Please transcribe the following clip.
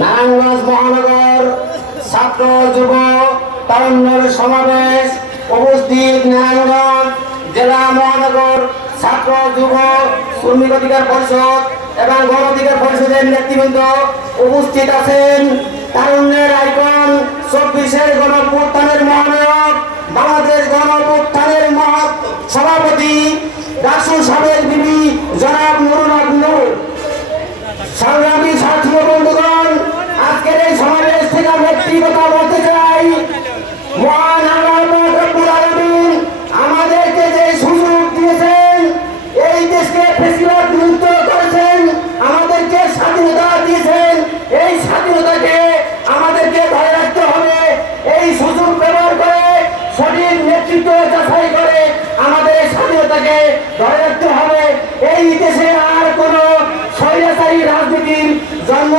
নারায়ণগঞ্জ মহানগর ছাত্র যুব তারুণ্যের সমাবেশ উপস্থিত নারায়ণগঞ্জ জেলা মহানগর ছাত্র যুব শ্রমিক অধিকার পরিষদ এবং গণ অধিকার পরিষদের নেতৃবৃন্দ উপস্থিত আছেন। তারুণ্যের আইকন 24-এর গণঅভ্যুত্থানের মহানায়ক বাংলাদেশ গণঅভ্যুত্থানের সভাপতি ডাকসুর সাবেক বিবি জনাব নুরুল হক নূর। সংগ্রামী ছাত্র বন্ধুগণ, আজকের এই সমাবেশ থেকে আমি একটি কথা বলতে চাই। মহান আল্লাহ রব্বুল আলামিন আমাদেরকে যে সুযোগ দিয়েছেন, এই দেশকে ফ্যাসিবাদ মুক্ত করেছেন, আমাদেরকে স্বাধীনতা দিয়েছেন, এই স্বাধীনতাকে আমাদেরকে ধরে রাখতে হবে। এই সুযোগ ব্যবহার করে সঠিক নেতৃত্ব যাচাই করে আমাদের এই স্বাধীনতাকে ধরে রাখতে হবে। এই দেশে আর কোনো স্বৈরাচারী রাজনীতির জন্ম